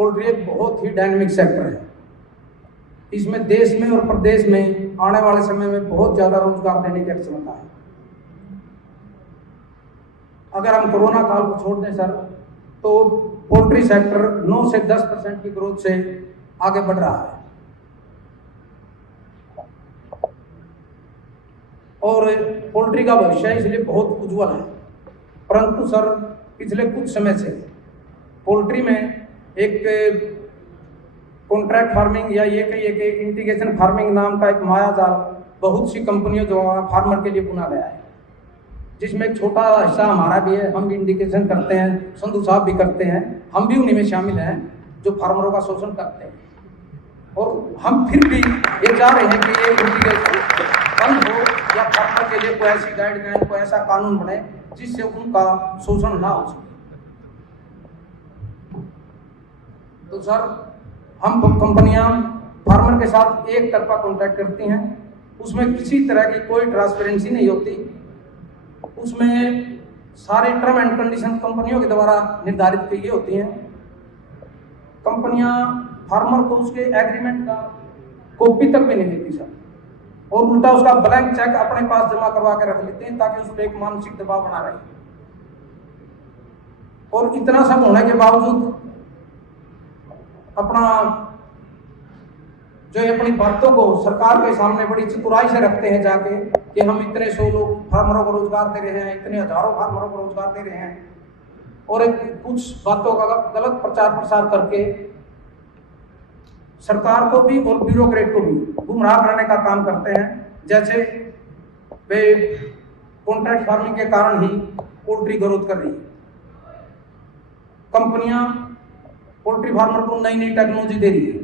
Poultry एक बहुत ही dynamic sector है। इसमें देश में और प्रदेश में आने वाले समय में बहुत ज़्यादा रोजगार देने की क्षमता है। अगर हम कोरोना काल को छोड़ दें सर, तो पोल्ट्री सेक्टर 9 से 10% की ग्रोथ से आगे बढ़ रहा है। और पोल्ट्री का भविष्य इसलिए बहुत उज्जवल है। परंतु सर, पिछले कुछ समय से पोल्ट्री में एक कॉन्ट्रैक्ट फार्मिंग या ये कहिए कि इंटीग्रेशन फार्मिंग नाम का एक मायाजाल बहुत सी कंपनियों द्वारा फार्मर के लिए बुना गया है, जिसमें एक छोटा हिस्सा हमारा भी है। हम भी इंटीग्रेशन करते हैं, संधू साहब भी करते हैं, हम भी उन्हीं में शामिल हैं जो फार्मरों का शोषण करते हैं। और हम फिर भी ये चाह रहे हैं कि ये इंटीग्रेशन बंद हो या फार्मर के लिए कोई ऐसी गाइडलाइन, कोई ऐसा कानून बने जिससे उनका शोषण ना हो सके। तो सर, हम कंपनियां फार्मर के साथ एक तरफा कॉन्ट्रैक्ट करती हैं, उसमें किसी तरह की कोई ट्रांसपेरेंसी नहीं होती। उसमें सारे टर्म एंड कंडीशन कंपनियों के द्वारा निर्धारित की गई होती हैं। कंपनियां फार्मर को उसके एग्रीमेंट का कॉपी तक भी नहीं देती सर, और उल्टा उसका ब्लैंक चेक अपने पास जमा करवा के रख लेते हैं ताकि उस पर एक मानसिक दबाव बना रहे। और इतना सब होने के बावजूद अपना जो अपनी बातों को सरकार के सामने बड़ी चतुराई से रखते हैं जाके कि हम इतने 100 लोग फार्मरों को रोजगार दे रहे हैं, इतने हजारों फार्मरों को रोजगार दे रहे हैं, और कुछ बातों का गलत प्रचार प्रसार करके सरकार को भी और ब्यूरोक्रेट को भी गुमराह करने का काम करते हैं। जैसे वे कॉन्ट्रैक्ट फार्मिंग के कारण ही पोल्ट्री ग्रोथ कर रही है। कंपनियां पोल्ट्री फार्मर को नई नई टेक्नोलॉजी दे रही है,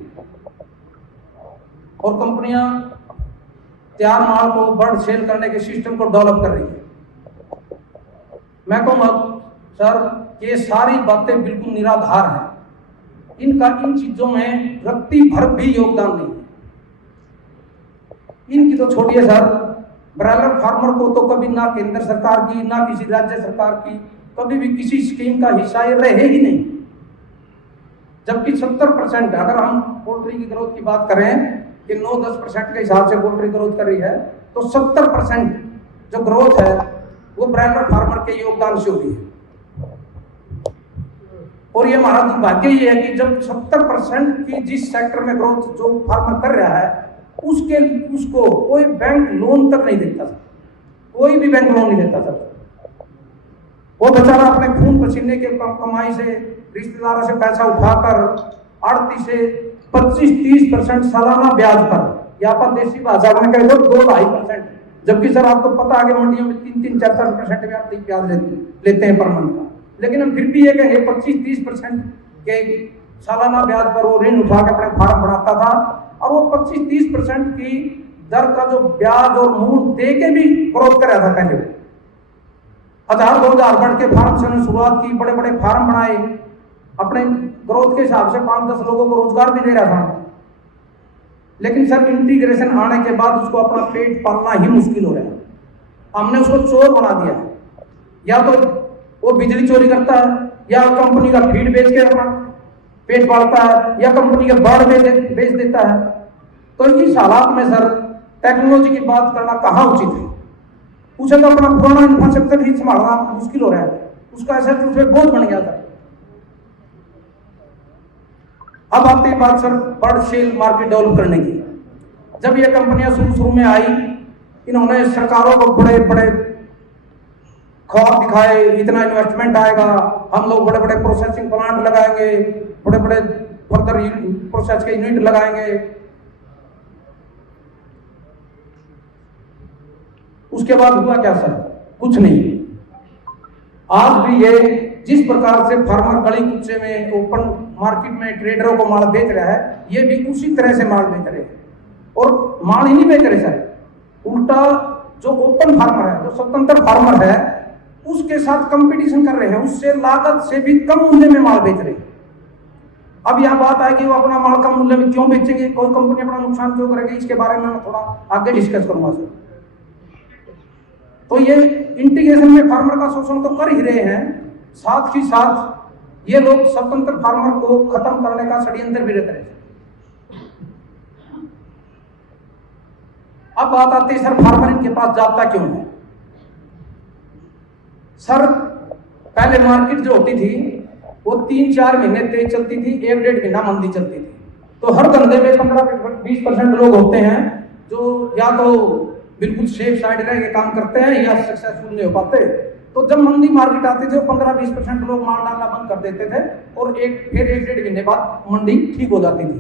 और कंपनियां तैयार माल को बर्ड सेल करने के सिस्टम को डेवलप कर रही है। मैं कहूँगा सर, ये सारी बातें बिल्कुल निराधार हैं। इन चीजों में रत्ती भर भी योगदान नहीं है। इनकी तो छोड़िए सर, ब्रायलर फार्मर को तो कभी ना केंद्र सरकार की ना किसी राज्य सरकार की कभी भी किसी स्कीम का हिस्सा ये रहे ही नहीं। जबकि 70%, अगर हम पोल्ट्री की ग्रोथ की बात करें कि 9-10% के हिसाब से पोल्ट्री ग्रोथ कर रही है, तो 70% जो ग्रोथ है वो ब्रायलर फार्मर के योगदान से हो रही है। और ये हमारा दुर्भाग्य ये है कि जब 70% की जिस सेक्टर में ग्रोथ जो फार्मर कर रहा है उसको कोई बैंक लोन तक नहीं देता था, कोई भी बैंक लोन नहीं देता था। वो बेचारा अपने खून पसीने के कमाई से रिश्तेदारों से पैसा उठाकर आड़ती से 25-30% सालाना ब्याज पर, या पर देसी भाषा में कह दो 2-2.5%, जबकि सर आपको पता है कि मंडियों में 3-4% ब्याज लेते हैं पर मंथ का। लेकिन हम फिर भी ये कहेंगे 25-30% के सालाना ब्याज पर वो ऋण उठा के अपने फार्म बनाता था, और वो 25-30% की दर का जो ब्याज और मूल दे के भी ग्रोथ कर रहा था। पहले 1000-2000 बढ़ के फार्म से शुरुआत की, बड़े बड़े फार्म बनाए, अपने ग्रोथ के हिसाब से 5-10 लोगों को रोजगार भी दे रहा था। लेकिन सर, इंटीग्रेशन आने के बाद उसको अपना पेट पालना ही मुश्किल हो रहा है। हमने उसको चोर बना दिया है। या तो वो बिजली चोरी करता है, या कंपनी का फीड बेच के अपना पेट पालता है, या कंपनी के बर्ड बेच देता है। तो इस हालात में सर टेक्नोलॉजी की बात करना कहाँ उचित है। उसे तो अपना पुराना इंफ्रास्ट्रक्चर ही संभालना मुश्किल हो रहा है, उसका ऐसा उस पर बोझ बन गया था। अब आती है बात सर बर्ड सेल मार्केट डेवलप करने की। जब ये कंपनियां शुरू में आई, इन्होंने सरकारों को बड़े बड़े ख्वाब दिखाए, इतना इन्वेस्टमेंट आएगा, हम लोग बड़े बड़े प्रोसेसिंग प्लांट लगाएंगे, बड़े बड़े फर्दर प्रोसेस के यूनिट लगाएंगे। उसके बाद हुआ क्या सर? कुछ नहीं। आज भी ये जिस प्रकार से फार्मर गली कुचे में ओपन मार्केट में ट्रेडरों को माल बेच रहा है, ये भी उसी तरह से माल बेच रहे हैं। और माल ही नहीं बेच रहे सर, उल्टा जो ओपन फार्मर है, जो स्वतंत्र फार्मर है, उसके साथ कंपटीशन कर रहे हैं, उससे लागत से भी कम मूल्य में माल बेच रहे हैं। अब यह बात है कि वो अपना माल कम मूल्य में क्यों बेचेंगे, कोई कंपनी अपना नुकसान क्यों करेगी, इसके बारे में मैं थोड़ा आगे डिस्कस करूंगा सर। तो ये इंटीग्रेशन में फार्मर का शोषण तो कर ही रहे हैं, साथ ही साथ ये लोग स्वतंत्र फार्मर को खत्म करने का षड्यंत्र भी रच रहे थे। अब बात आती है सर फार्मर इनके पास जाता क्यों है? सर पहले मार्केट जो होती थी वो 3-4 महीने तेज चलती थी, 1-1.5 महीना मंदी चलती थी। तो हर धंधे में 15-20% लोग होते हैं जो या तो बिल्कुल सेफ साइड रह के काम करते हैं या सक्सेसफुल नहीं हो पाते। तो जब मंदी मार्केट आती थी 15-20% लोग माल डालना बंद कर देते थे और फिर 1-1.5 महीने बाद मंडी ठीक हो जाती थी।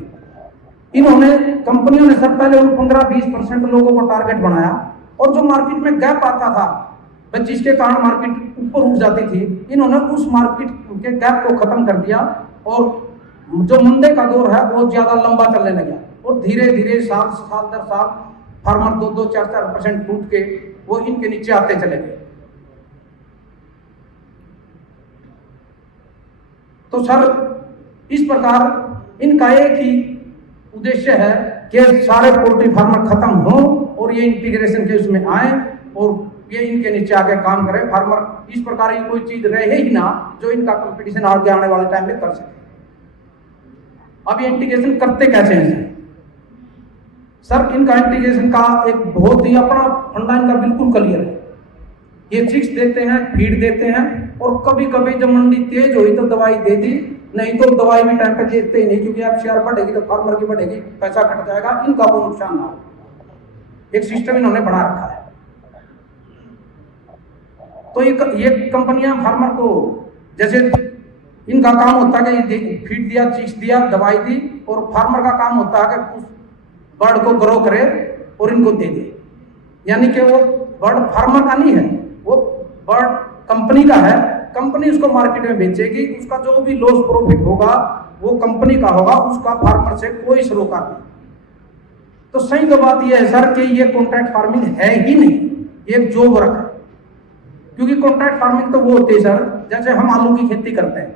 इन्होंने कंपनियों ने सब पहले उन 15-20% लोगों को टारगेट बनाया और जो मार्केट में गैप आता था जिसके कारण मार्केट ऊपर उठ जाती थी, इन्होंने उस मार्केट के गैप को खत्म कर दिया और जो मंदे का दौर है वो ज्यादा लंबा चलने लगा और धीरे धीरे साल दर साल फार्मर 2-4% टूट के वो इनके नीचे आते चले गए। तो सर इस प्रकार इनका एक ही उद्देश्य है कि सारे पोल्ट्री फार्मर खत्म हो और ये इंटीग्रेशन के उसमें आए और ये इनके नीचे आके काम करे। फार्मर इस प्रकार की कोई चीज रहे ही ना जो इनका कंपटीशन आगे आने वाले टाइम में कर सके। अब ये इंटीग्रेशन करते कैसे हैं सर? इनका इंटीग्रेशन का एक बहुत ही अपना फंडा इनका बिल्कुल क्लियर है। ये चिक्स देते हैं, फीड देते हैं और कभी कभी जब मंडी तेज हुई तो दवाई दे दी, नहीं तो दवाई भी टाइम पे देते ही नहीं, क्योंकि अब शेयर बढ़ेगी तो फार्मर की बढ़ेगी, पैसा कट जाएगा, इनका कोई नुकसान ना हो। एक सिस्टम इन्होंने बना रखा है। तो ये कंपनियां फार्मर को जैसे इनका काम होता है कि फीड दिया, चिक्स दिया, दवाई दी और फार्मर का काम होता है कि उस बर्ड को ग्रो करे और इनको दे दे। यानी कि वो बर्ड फार्मर का नहीं है, वो बर्ड कंपनी का है। कंपनी उसको मार्केट में बेचेगी, उसका जो भी लॉस प्रॉफिट होगा वो कंपनी का होगा, उसका फार्मर से कोई सरोकार नहीं। तो सही तो बात यह है सर कि ये कॉन्ट्रैक्ट फार्मिंग है ही नहीं, ये जॉब वर्क है। क्योंकि कॉन्ट्रैक्ट फार्मिंग तो वो होती है सर, जैसे हम आलू की खेती करते हैं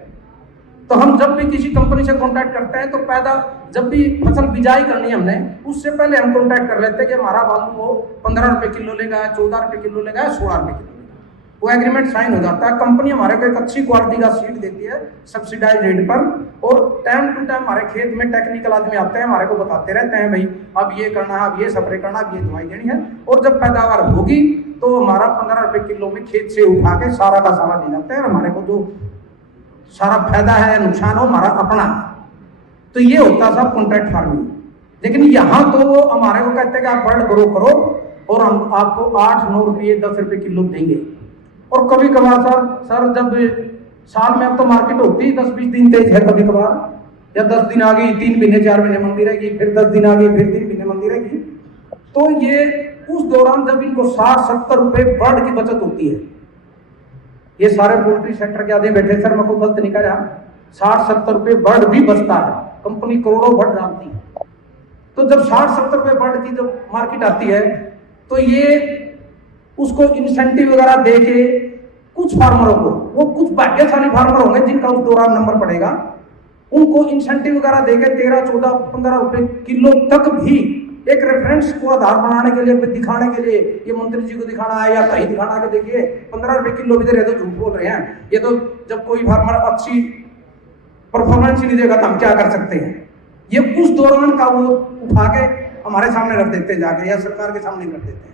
तो हम जब भी किसी कंपनी से कॉन्ट्रैक्ट करते हैं तो पैदा जब भी फसल बिजाई करनी है हमने, उससे पहले हम कॉन्ट्रैक्ट कर लेते हैं कि हमारा आलू वो 15 रुपए किलो लेगा, 14 रुपए किलो लेगा, 16 रुपए किलो लेगा। वो एग्रीमेंट साइन हो जाता है। कंपनी हमारे को एक अच्छी क्वालिटी का सीड देती है सब्सिडाइज रेट पर और टाइम टू टाइम हमारे खेत में टेक्निकल आदमी आते हैं, हमारे को बताते रहते हैं भाई अब ये करना है, अब ये स्प्रे करना, अब ये दवाई देनी है। और जब पैदावार होगी तो हमारा 15 रुपए किलो में खेत से उठा के सारा का सारा ले जाते हैं और हमारे को जो सारा फायदा है नुकसान हो हमारा अपना है। तो ये होता था कॉन्ट्रैक्ट फार्मिंग। लेकिन यहाँ तो वो हमारे को कहते हैं कि आप बर्ड ग्रो करो और हम आपको 8-9 रुपये 10 रुपये किलो देंगे। और कभी कभार सर जब साल में अब तो मार्केट होती है 10-20 दिन तेज है, कभी कभार या 10 दिन आ गई, 3 महीने 4 महीने मंदी रहेगी, फिर 10 दिन आ गई, फिर 3 महीने मंदी रहेगी। तो ये उस दौरान जब इनको 60-70 रुपये बर्ड की बचत होती है, ये सारे पोल्ट्री सेक्टर के आदमी बैठे सर मैं को गलत नहीं कर रहा, 60-70 रुपये बर्ड भी बचता है, कंपनी करोड़ों बर्ड डालती है। तो जब 60-70 रुपये बर्ड की जब मार्केट आती है तो ये उसको इंसेंटिव वगैरह दे के कुछ फार्मरों को, वो कुछ भाग्यशाली फार्मर होंगे जिनका उस दौरान नंबर पड़ेगा, उनको इंसेंटिव वगैरह दे के 13, 14, 15 रुपए किलो तक भी एक रेफरेंस को आधार बनाने के लिए, दिखाने के लिए, ये मंत्री जी को दिखाना है या कहीं दिखाना है, देखिए 15 रुपए किलो भी दे रहे तो झूठ बोल रहे हैं। ये तो जब कोई फार्मर अच्छी परफॉर्मेंस ही नहीं देगा तो हम क्या कर सकते हैं। ये उस दौरान का वो उठा के हमारे सामने रख देते हैं जाके, या सरकार के सामने रख देते हैं,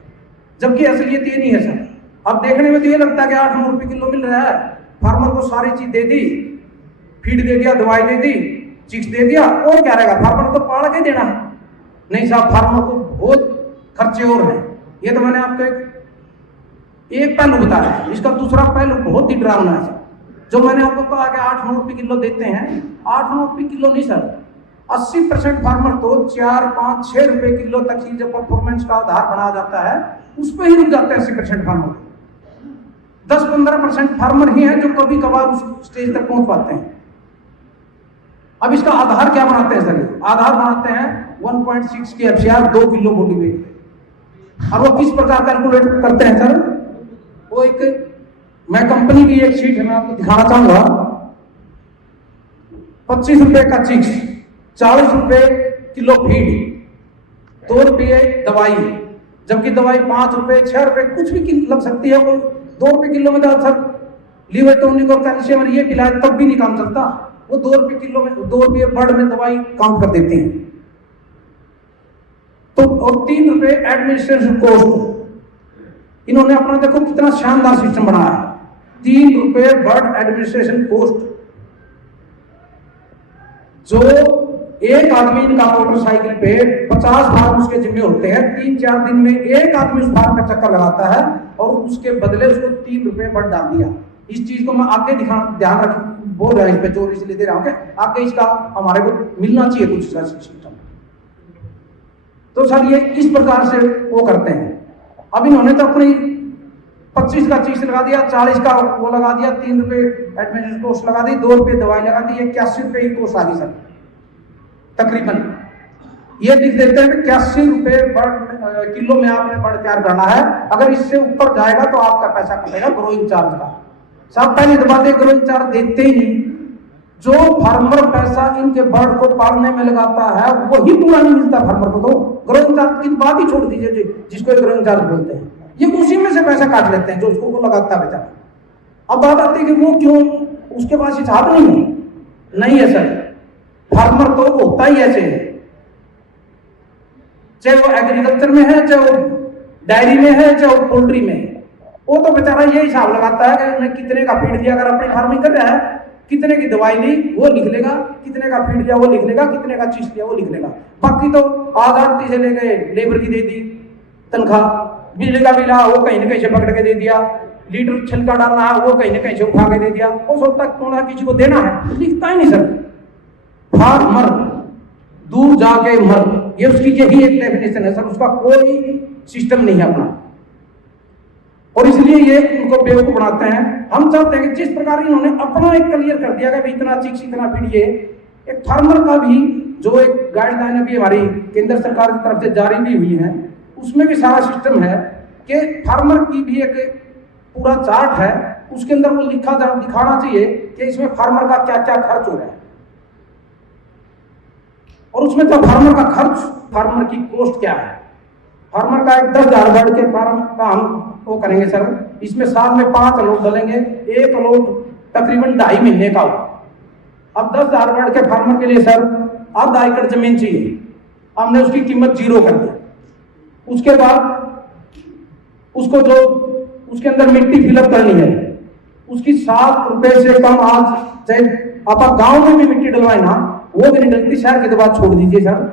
जबकि असलियत ये नहीं है सर। अब देखने में तो ये लगता है कि 8-9 रुपए किलो मिल रहा है, फार्मर को सारी चीज दे दी, फीड दे दिया, दवाई दे दी, चिक्स दे दिया, और क्या रहेगा, फार्मर को तो पाल के देना है। नहीं साहब, फार्मर को बहुत खर्चे और हैं। ये तो मैंने आपको एक पहलू बताया, इसका दूसरा पहलू बहुत ही डरावना है। जो मैंने आपको कहा कि 8-9 रुपए किलो देते हैं, 8-9 रुपए किलो नहीं सर, 80% फार्मर तो 4-5-6 रुपए किलो तक ही जब परफॉर्मेंस का आधार बनाया जाता है उस पर ही रुक जाते हैं 80% फार्मर। 10-15% फार्मर ही हैं जो कभी कभार उस स्टेज तक पहुंच पाते हैं। अब इसका आधार क्या बनाते हैं सर? आधार बनाते हैं 1.6 की FCR 2 किलो बॉडी वेट। अब वो किस प्रकार कैलकुलेट करते हैं सर? वो एक, मैं कंपनी की एक शीट है, मैं आपको दिखाना चाहूंगा। 25 रुपए का चिक्स, 40 रुपए किलो फीड, 2 रुपये दवाई, जबकि दवाई 5 रुपए 6 रुपए कुछ भी लग सकती है। वो 2 रुपए किलो में तो सर लीवर टॉनिक और कैल्शियम और ये पिलाए तब भी नहीं काम चलता। वो 2 रुपए किलो में, 2 रुपये बर्ड में दवाई काउंट कर देते हैं। तो और 3 रुपए एडमिनिस्ट्रेशन कॉस्ट। इन्होंने अपना देखो कितना शानदार सिस्टम बनाया है। 3 रुपए बर्ड एडमिनिस्ट्रेशन कॉस्ट। जो एक आदमी इनका मोटरसाइकिल पे 50 फार्म उसके जिम्मे होते हैं, 3-4 दिन में एक आदमी उस फार्म पे चक्कर लगाता है और उसके बदले उसको 3 रुपए बर्ड डाल दिया। इस चीज को मैं आगे ध्यान रख बोल रहा हूं, इस पे जोर इसलिए दे रहा हूं कि आगे इसका हमारे को मिलना चाहिए कुछ सिस्टम। तो सर ये इस प्रकार से वो करते हैं। अब इन्होंने तो अपनी 25 का चीज लगा दिया, 40 का वो लगा दिया, 3 रुपए एडमिनिस्ट्रेशन कॉस्ट लगा दी, 2 रुपए दवाई लगा दी, 81 रुपए की कॉस्ट आ गई सर तकरीबन। ये लिख देते हैं कि 81 रुपए किलो में आपने बर्ड तैयार करना है। अगर इससे ऊपर जाएगा तो आपका पैसा कटेगा ग्रोइंग चार्ज का। सब पहले दबाते ग्रोइंग चार्ज देते ही नहीं। जो फार्मर पैसा इनके बर्ड को पालने में लगाता है वही पूरा नहीं मिलता फार्मर को। तो ग्रोइंग चार्ज की बात ही छोड़ दीजिए, जिसको ग्रोइंग चार्ज बोलते हैं, ये उसी में से पैसा काट लेते हैं जो उसको वो लगाता है बेचारा। अब बात आती है कि वो क्यों, उसके पास हिसाब नहीं है सर। फार्मर तो होता ही ऐसे है, चाहे वो एग्रीकल्चर में है, चाहे वो डायरी में है, चाहे वो पोल्ट्री में है। वो तो बेचारा ये हिसाब लगाता है कि कितने का फीड दिया। अगर अपनी फार्मिंग कर रहा है, कितने की दवाई ली वो लिख लेगा, कितने का फीड दिया वो लिख लेगा, कितने का चीज दिया वो लिख लेगा। बाकी तो आजादी से ले गए, लेबर की दे दी तनख्वाह, बिजली का बिल वो कहीं ना कहीं से पकड़ के दे दिया, लीटर छिलका डालना है वो कहीं ना कहीं से उठा के दे दिया। वो सोचता क्यों ना किसी को देना है, लिखता ही नहीं सर। फार्मर दूर जाके मर, ये उसकी यही एक डेफिनेशन है सर। उसका कोई सिस्टम नहीं है अपना, और इसलिए ये उनको बेवकूफ बनाते हैं। हम चाहते हैं कि जिस प्रकार इन्होंने अपना एक क्लियर कर दिया कि इतना चिक्स इतना पीड़िए, एक फार्मर का भी जो एक गाइडलाइन अभी हमारी केंद्र सरकार की तरफ से जारी भी हुई है, उसमें भी सारा सिस्टम है कि फार्मर की भी एक पूरा चार्ट है। उसके अंदर वो दिखाना चाहिए कि इसमें फार्मर का क्या क्या खर्च हो रहा है, और उसमें तो फार्मर का खर्च, फार्मर की कॉस्ट क्या है। फार्मर का एक 10,000 बर्ड के फार्म का हम वो करेंगे सर, इसमें साल में 5 लोड डालेंगे, 1 लोड तकरीबन 2.5 महीने का हो। अब 10,000 बर्ड के फार्मर के लिए सर आधा एकड़ जमीन चाहिए, हमने उसकी कीमत 0 कर दी। उसके बाद उसको जो उसके अंदर मिट्टी फिलअप करनी है, उसकी 7 रुपए से कम, आज चाहे आप गांव में भी मिट्टी डलवाए ना, वो भी नहीं डलती, शहर की तो बात छोड़ दीजिए सर।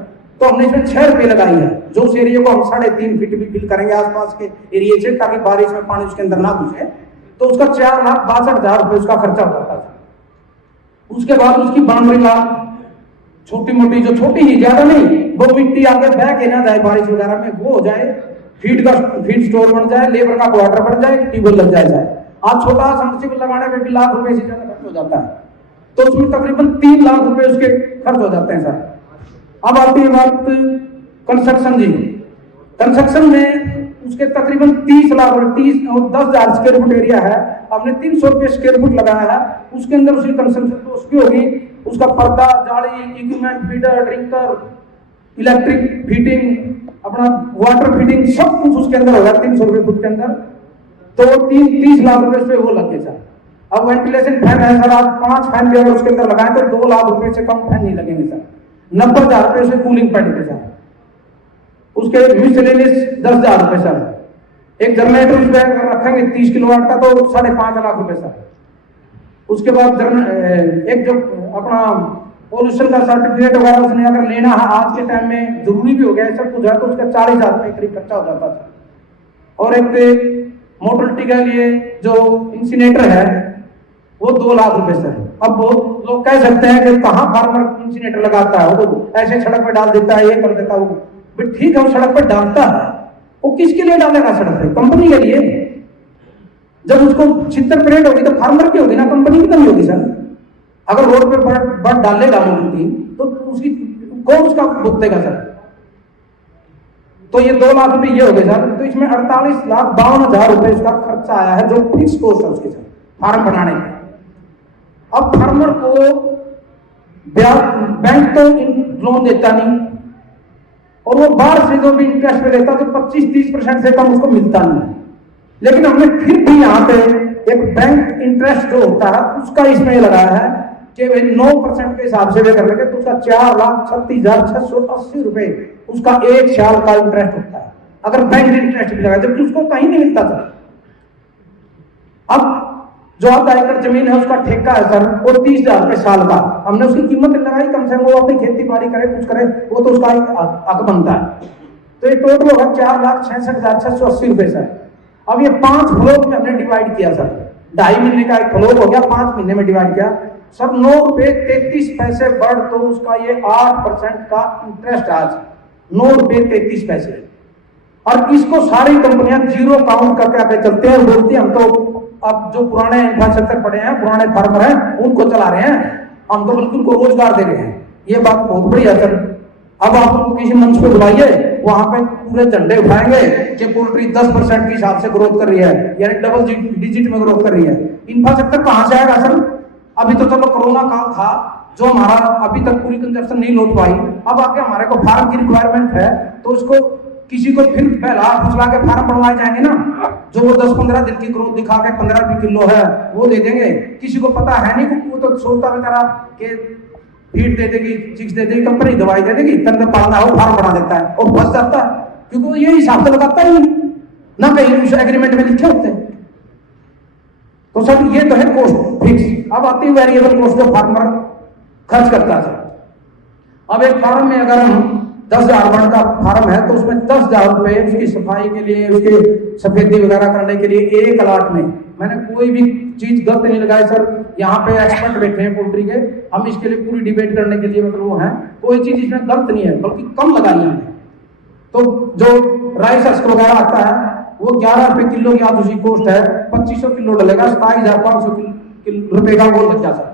तो हमने इसमें 6 रुपए लगाई है, जो उस एरिया को हम 3.5 फीट भी फिल करेंगे आसपास के एरिया से, ताकि बारिश में पानी उसके अंदर ना घुसे। तो उसका 4,62,000 रुपए उसका खर्चा होता था। उसके बाद उसकी बाउंड्री का छोटी मोटी, जो छोटी ही ज्यादा नहीं, वो मिट्टी आगे बह के ना जाए बारिश वगैरह में, वो हो जाए, फीड स्टोर बन जाए, लेबर का क्वार्टर बन जाए, ट्यूबवेल लग जाए। आज छोटा सबमर्सिबल लगाने में भी लाख रुपए से ज्यादा खर्च हो जाता है, तो उसमें तकरीबन 3 लाख रुपए उसके खर्च हो जाते हैं सर। अब आती है बात कंस्ट्रक्शन जी। कंस्ट्रक्शन में उसके तकरीबन 30 लाख और 10,000 स्क्वायर फुट एरिया है, हमने 300 रुपये स्क्वायर फुट लगाया है। उसके अंदर उसकी कंस्ट्रक्शन तो उसकी होगी, उसका पर्दा, जाली, equipment, feeder, drinker, electric fitting, अपना वाटर फिटिंग, सब कुछ उसके अंदर होगा 300 रुपये फुट के अंदर। तो 30 लाख रुपए उसमें वो लग गए सर। अब वेंटिलेशन फैन है सर, आज 5 फैन भी अगर उसके अंदर लगाए तो 2 लाख रुपए से कम फैन नहीं लगेंगे सर। 90,000 रुपए से कूलिंग पैड के साथ, उसके मिसलेनियस 10,000 रुपए सर। एक जनरेटर उस पर रखेंगे 30 किलोवाट का, तो 5.5 लाख रुपए सर। उसके बाद एक जो अपना पोल्यूशन का सर्टिफिकेट वगैरह उसने अगर लेना है, आज के टाइम में जरूरी भी हो गया है, सब कुछ है, तो उसका 40,000 रुपए करीब खर्चा हो जाता था। और एक मोटलिटी के लिए जो इंसिनेटर है वो 2 लाख रुपए सर। अब वो लोग कह सकते हैं कि कहाँ फार्मर इंसिनेटर लगाता है, वो तो ऐसे सड़क पे डाल देता है, ये कर देता है वो। ठीक है, वो सड़क पर डालता है, वो किसके लिए डालेगा सड़क पे? कंपनी के लिए। जब उसको छितर परेड होगी तो फार्मर की होगी ना, कंपनी की नहीं होगी सर। अगर रोड पे बर्ड डालेगा मोदी तो उसकी कौन उसका भुगतेगा सर? तो ये 2 लाख रुपए ये हो गए सर। तो इसमें 48,52,000 रुपए उसका खर्चा आया है, जो फिक्स कॉस्ट है उसके साथ फार्म बनाने का। अब फार्मर को बैंक तो लोन देता नहीं, और वो बाहर से जो भी इंटरेस्ट पे लेता तो 25-30% से कम उसको मिलता नहीं। लेकिन हमने फिर भी यहाँ पे एक बैंक इंटरेस्ट जो होता है उसका इसमें लगाया है कि भाई 9% के हिसाब से वे कर लेंगे तो उसका 4,36,680 रुपए उसका एक साल का इंटरेस्ट होता है, अगर बैंक इंटरेस्ट भी लगा, जबकि उसको कहीं नहीं मिलता था। अब जो 8 एकड़ जमीन है उसका ठेका है सर, वो 30,000 रुपए साल का, हमने उसकी कीमत लगाई, कम से कम वो अपनी खेती बाड़ी करे कुछ करे, वो तो उसका हक बनता है। तो ये टोटल होगा 4,66,680 रुपए सर। अब ये 5 फ्लोट में हमने डिवाइड किया सर, 2.5 महीने का एक फ्लोट हो गया, 5 महीने में डिवाइड किया सर, 9 रुपए 33 पैसे बढ़ तो उसका ये 8% का इंटरेस्ट आज 9 रुपए 33 पैसे। और इसको सारी कंपनियां जीरो काउंट करके आगे चलते हैं, बोलती हैं हम तो अब जो पुराने इंफ्रास्ट्रक्चर पड़े हैं, पुराने फार्मर हैं, उनको चला रहे हैं, हम तो बल्कि उनको रोजगार दे रहे हैं। ये बात बहुत बड़ी है सर। अब आप उनको किसी मंच पे बुलाइए, वहां पे पूरे झंडे उठाएंगे कि पोल्ट्री 10% के हिसाब से ग्रोथ कर रही है, यानी डबल डिजिट में ग्रोथ कर रही है। इंफ्रास्ट्रक्चर कहां से आएगा सर? अभी तो चलो कोरोना काल था जो हमारा अभी तक पूरी कंजप्शन नहीं लौट पाई, अब आके हमारे को फार्म की रिक्वायरमेंट है तो उसको किसी को फिर पहला फुसला के फार्म बनवाए जाएंगे ना, जो वो 10-15 दिन की ग्रोथ दिखा के 15 रुपए किलो है वो दे देंगे। किसी को पता है नहीं, वो तो सोचता बेचारा कि फीड दे देगी, चिक्स दे देगी, कंपनी दवाई दे देगी, तंत्र पालना हो फार्म बना देता है और फंस जाता है, क्योंकि वो ये हिसाब से लगाता ही नहीं, ना कहीं उस एग्रीमेंट में लिखे होते हैं। तो सर ये तो है कॉस्ट फिक्स। अब आती है वेरिएबल कॉस्ट जो फार्मर खर्च करता है। अब एक फार्म में अगर हम 10,000 बर्ड का फार्म है तो उसमें 10,000 रुपए उसकी सफाई के लिए, उसके सफेदी वगैरह करने के लिए एक अलॉट में, मैंने कोई भी चीज गलत नहीं लगाई सर। यहाँ पे एक्सपर्ट बैठे हैं पोल्ट्री के, हम इसके लिए पूरी डिबेट करने के लिए मतलब वो है, कोई चीज इसमें गलत नहीं है, बल्कि कम लगाई है। तो जो राइस हस्क वगैरह आता है वो 11 रुपए किलो की आज उसकी कॉस्ट है, 2500 किलो डलेगा, 27,500 रुपए का वो लग जाता है।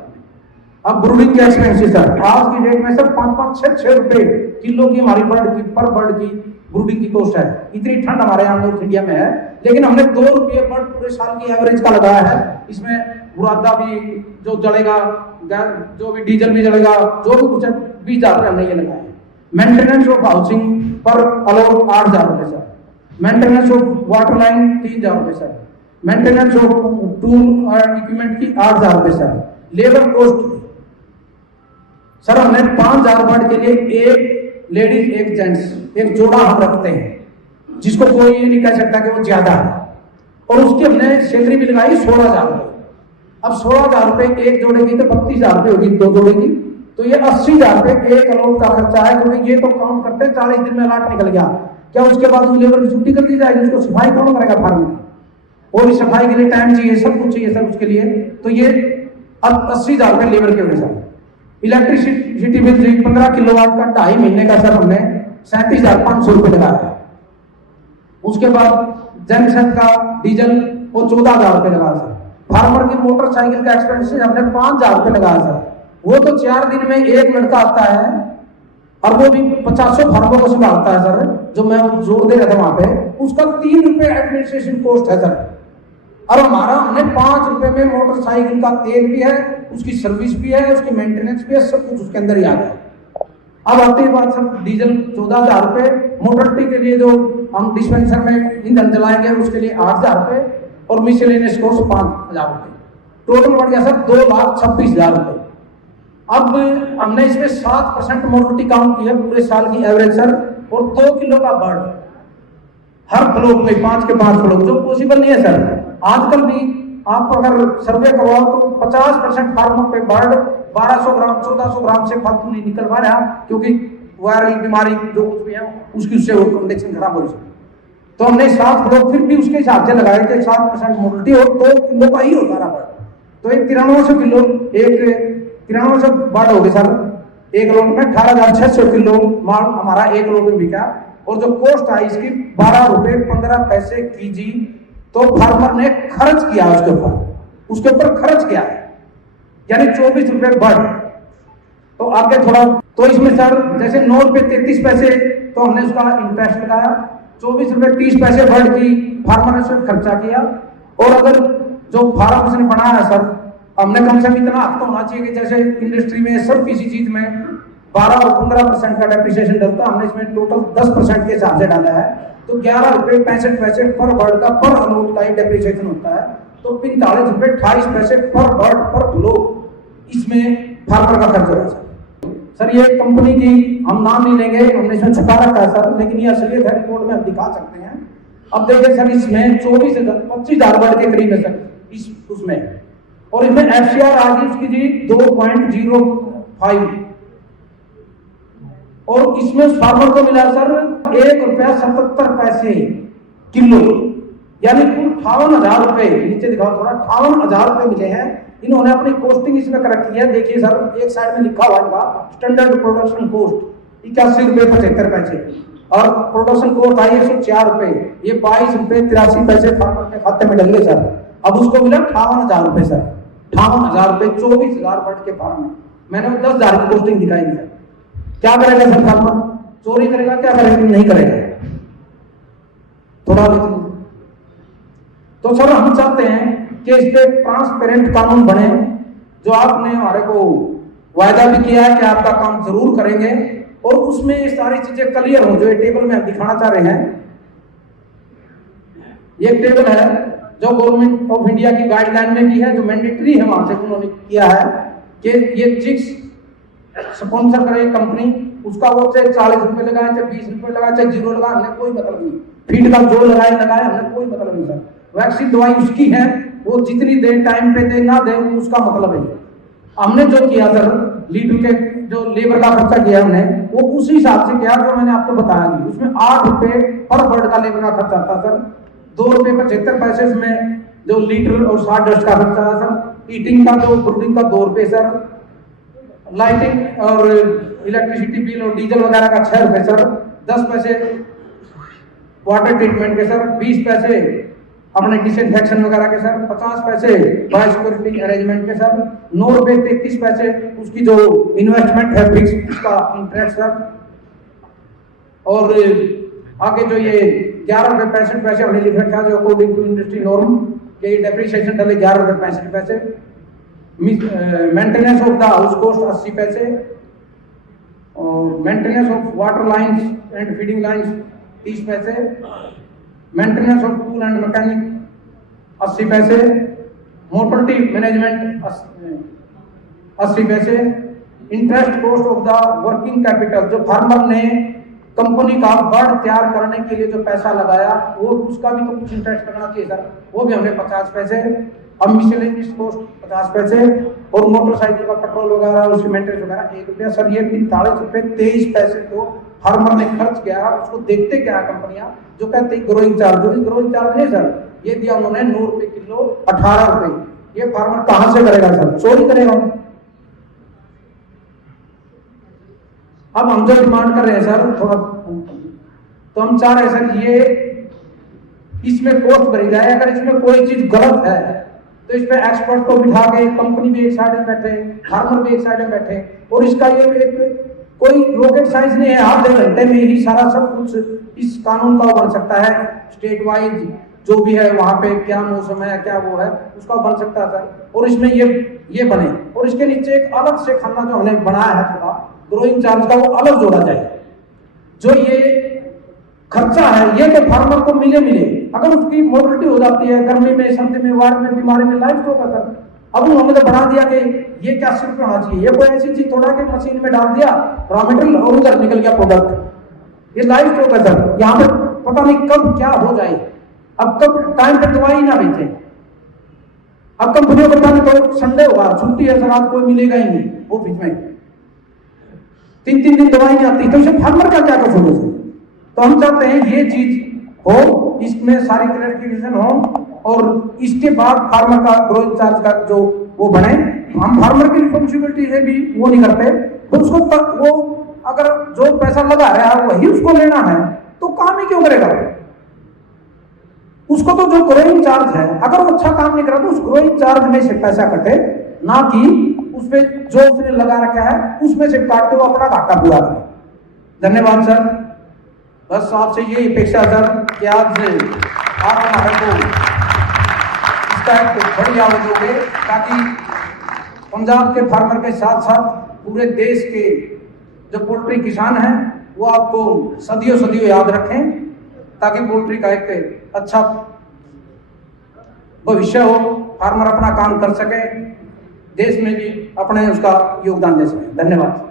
अब ब्रूडिंग के एक्सपेंसेस सर आज की डेट में सर 5-5-6 रुपए किलो की हमारी बर्ड की पर बर्ड की ब्रूडिंग की कॉस्ट है। इतनी ठंड हमारे यहाँ नॉर्थ इंडिया में है, लेकिन हमने 2 रुपये बर्ड पूरे साल की एवरेज का लगाया है। इसमें बुरादा भी जो जलेगा, जो भी डीजल भी जलेगा, जो भी कुछ है 20,000 रुपये हमने ये लगाया है। मेंटेनेंस ऑफ हाउसिंग पर अलाउड 8,000 रुपये sir, maintenance of water line 3,000 रुपये सर, मेंटेनेंस ऑफ टूल और इक्विपमेंट की 8,000 रुपये सर। लेबर कॉस्ट सर हमने 5,000 बर्ड के लिए एक लेडीज एक जेंट्स एक जोड़ा हम रखते हैं, जिसको कोई ये नहीं कह सकता कि वो ज्यादा है, और उसकी हमने सैलरी भी लगाई 16,000 रुपये। अब 16,000 रुपये एक जोड़े की तो 32,000 रुपये होगी 2 जोड़े की, तो ये 80,000 रुपये एक अलॉट का खर्चा है, क्योंकि ये तो काउंट करते हैं 40 दिन में अलॉट निकल गया, क्या उसके बाद उस लेबर की छुट्टी कर दी जाएगी? उसको सफाई कौन करेगा फार्म की? वो भी सफाई के लिए टाइम चाहिए, सब कुछ चाहिए सर उसके लिए। तो ये अब 80,000 रुपये लेबर के वजह से। इलेक्ट्रिसिटी बिल 15 किलोवाट का 2.5 महीने का सर हमने 37,500 रुपये लगाया। उसके बाद जनसेट का डीजल वो 14,000 रुपये लगा सर। फार्मर की मोटरसाइकिल का एक्सपेंसेस हमने 5,000 रुपये लगाया सर। वो तो 4 दिन में एक लड़का आता है और वो भी 50 फार्मों को संभालता है सर, जो मैं जोर दे रहा था वहां पे, उसका 3 रुपये एडमिनिस्ट्रेशन कॉस्ट है सर। और हमारा हमने 5 रुपए में मोटरसाइकिल का तेल भी है, उसकी सर्विस भी है, उसकी मेंटेनेंस भी है, सब कुछ उसके अंदर ही आ गया। अब आती है बात सर डीजल 14,000 रुपये, मोटरटी के लिए जो हम डिस्पेंसर में ईंधन जलाएंगे उसके लिए 8,000 रुपये, और मिसलेनियस कॉस्ट 5,000 रुपये, टोटल बढ़ गया सर 2,26,000 रुपये। अब हमने इसमें 7% मोटरटी काउंट की है पूरे साल की एवरेज सर, और 2 किलो का बर्ड हर फ्लोट में 5 के 5 फ्लोट, जो पॉसिबल नहीं है सर। आजकल भी आप अगर सर्वे करवाओ तो 50% फार्मों पे बर्ड 1200 ग्राम 1400 ग्राम से फालतू नहीं निकल पा रहा, क्योंकि वायरल बीमारी जो कुछ भी है उसकी उससे वो कंडीशन खराब हो रही है। तो हमने 7 फ्लोट फिर भी उसके हिसाब से लगाए थे 7% मोटरटी, और 2 किलो का ही होता रहा बर्ड। तो एक 9300 किलो, एक 9300 बर्ड हो गए सर एक लोट में। 18,600 किलो माल हमारा एक लोट में बिका, और जो कॉस्ट आई इसकी 12 रुपये 15 पैसे केजी। तो फार्मर ने खर्च किया उसके ऊपर खर्च किया, यानी 24 रुपये बर्ड। तो आगे थोड़ा तो इसमें सर जैसे 9 रुपये 33 पैसे तो हमने उसका इंटरेस्ट लगाया, 24 रुपये 30 पैसे बर्ड की फार्मर ने उसमें खर्चा किया। और अगर जो फार्म उसने बनाया है सर, हमने कम से कम इतना हक तो होना चाहिए कि जैसे इंडस्ट्री में सब किसी चीज में 12 और 15% का डेप्रिसिएशन डलता है, हमने इसमें टोटल 10% के हिसाब से डाला है। तो 11 रुपये 65 पैसे पर बर्ड का पर अलोट का डेप्रिसिएशन होता है, तो 45 रुपये 28 पैसे पर बर्ड पर अलोट इसमें फार्मर का खर्च होगा सर। ये कंपनी की हम नाम नहीं लेंगे, हमने इसमें छुपा रखा है सर, लेकिन ये असलियत है, रिपोर्ट में हम दिखा सकते हैं। अब देखिए सर, इसमें 25,000 बर्ड के करीब है सर इस उसमें, और इसमें FCR आ गई उसकी जी 2.05, और इसमें फार्मर को मिला सर ₹1.77 किलो, यानी कुल 58,000 रुपए, नीचे दिखाओ थोड़ा, 58,000 रुपए मिले हैं। इन्होंने अपनी कॉस्टिंग इसमें कर रखी है, देखिए सर एक साइड में लिखा हुआ इनका स्टैंडर्ड प्रोडक्शन कॉस्ट 81 रुपए 75 पैसे, और प्रोडक्शन कॉस्ट आई 104 रुपए, ये 22 रुपए 83 पैसे फार्मर के खाते में डल गए सर। अब उसको मिला 58,000 रुपए सर, 58,000 रुपए 24,000 बर्ड के फार्म में। मैंने 10,000 की कॉस्टिंग दिखाई सर। क्या करेगा सर फार्मर? चोरी करेगा, क्या करेगा? नहीं करेगा, थोड़ा तो सर हम चाहते हैं कि इस पे ट्रांसपेरेंट कानून बने, जो आपने हमारे को वायदा भी किया है कि आपका काम जरूर करेंगे, और उसमें ये सारी चीजें क्लियर हो, जो ये टेबल में हम दिखाना चाह रहे हैं। ये टेबल है जो गवर्नमेंट ऑफ इंडिया की गाइडलाइन में भी है, जो मैंडेटरी है, वहां से उन्होंने किया है कि ये चिक्स स्पॉन्सर करे कंपनी, उसका वो चाहे 40 रुपए लगाए, चाहे 20 रुपए लगाए, चाहे 0 लगाए, हमने कोई मतलब नहीं। फीड का जो लगाए, हमने कोई मतलब नहीं सर। वैक्सीन दवाई उसकी है, वो जितनी दे, टाइम पे दे ना दे, उसका मतलब है। हमने जो किया सर, लीटर के जो लेबर का खर्चा किया हमने, वो उसी हिसाब से किया जो मैंने आपको बताया कि उसमें 8 रुपए पर बर्ड का लेबर का खर्चा आता सर, 2 रुपए 75 पैसे उसमें जो लीटर और 60 डस्ट का खर्चा है सर, ईटिंग का जो ब्रूडिंग का 2 रुपए सर, लाइटिंग और इलेक्ट्रिसिटी बिल और डीजल वगैरह का 6 रुपए सर, 10 पैसे वाटर ट्रीटमेंट के सर, 20 पैसे अपने डिसइंफेक्शन वगैरह के सर, 50 पैसे बायोसिक्योरिटी अरेंजमेंट के सर, 9 रुपए 33 पैसे उसकी जो इन्वेस्टमेंट है फिक्स उसका इंटरेस्ट सर, और आगे जो ये 11 रुपए 65 पैसे हमने लिख रखा जो अकॉर्डिंग टू इंडस्ट्री नॉर्म के डेप्रिसिएशन डले 11 रुपए 65 पैसे, maintenance of the house cost 80 पैसे, और maintenance of water lines and feeding lines 30 पैसे, maintenance of tool and mechanic 80 पैसे, मोर्टलिटी मैनेजमेंट 80 पैसे, interest cost of the working capital, जो फार्मर ने कंपनी का बर्ड तैयार करने के लिए जो पैसा लगाया, वो उसका भी तो कुछ इंटरेस्ट लगना चाहिए सर, वो भी हमने 50 पैसे, अब मिसलेनियस कॉस्ट 50 पैसे, और मोटरसाइकिल का पेट्रोल वगैरह उसकी मेंटेनेंस वगैरह 1 रुपया सर। ये 45 रुपए 23 पैसे तो फार्मर ने खर्च किया। उसको देखते क्या है कंपनियां, जो कहते हैं ग्रोइंग चार्ज, जो ग्रोइंग चार्ज नहीं सर, ये दिया उन्होंने 9 रुपए किलो 18 रुपए। ये फार्मर कहां से करेगा सर? चोरी करेगा। अब हम जो डिमांड कर रहे हैं सर थोड़ा, तो हम चाह रहे हैं सर ये इसमें कॉस्ट भरी जाए। अगर इसमें कोई चीज गलत है तो इसमें एक्सपर्ट को बिठा के, कंपनी भी एक साइड में बैठे, फार्मर भी एक साइड में बैठे, और इसका ये एक कोई रॉकेट साइंस नहीं है, आधे घंटे में ही सारा सब कुछ इस कानून का बन सकता है। स्टेट वाइज जो भी है वहां पे क्या मौसम है, क्या वो है, उसका बन सकता है सर। और इसमें ये बने, और इसके नीचे एक अलग से खाना जो हमने बनाया है थोड़ा ग्रोइंग चार्ज का, वो अलग जोड़ा जाए। जो ये खर्चा है ये तो फार्मर को मिले, अगर उसकी मोर्टलिटी हो जाती है गर्मी में, सर्दी में, वार में, बीमारी में, लाइफ स्टॉक है सर। अब उन्होंने तो बढ़ा दिया कि ये क्या सिर्फ होना चाहिए, ये कोई ऐसी चीज थोड़ा कि मशीन में डाल दिया रॉ मटेरियल और उधर निकल गया प्रोडक्ट। ये लाइफ स्टॉक है सर, यहाँ पे पता नहीं कब क्या हो जाए। अब कब टाइम पे दवाई ना बेचे, अब कंपनियों को पता तो संडे होगा, छुट्टी है सर, आज कोई मिलेगा ही नहीं ऑफिस में, 3-3 दिन दवाई नहीं आती, तो इसे फार्मर का क्या कसूर है? तो हम चाहते हैं ये चीज हो, इसमें सारी क्लैरिफिकेशन हो, और इसके बाद फार्मर का ग्रोइंग चार्ज का जो वो बने। हम फार्मर की रिस्पॉन्सिबिलिटी से भी वो नहीं करते, तो उसको वो अगर जो पैसा लगा रहा है वही उसको लेना है, तो काम ही क्यों करेगा? उसको तो जो ग्रोइंग चार्ज है, अगर वो अच्छा काम नहीं करा तो उस ग्रोइंग चार्ज में से पैसा कटे, ना कि उसमें जो उसने लगा रखा है उसमें से काटते हुए अपना घाटा पूरा करे। धन्यवाद सर। बस आपसे ये अपेक्षा सर कि आज आप हमारे को इसका एक बड़ी आवाज दोगे, ताकि पंजाब के फार्मर के साथ साथ पूरे देश के जो पोल्ट्री किसान हैं वो आपको सदियों याद रखें। ताकि पोल्ट्री का एक अच्छा भविष्य हो, फार्मर अपना काम कर सके, देश में भी अपने उसका योगदान दे सके। धन्यवाद।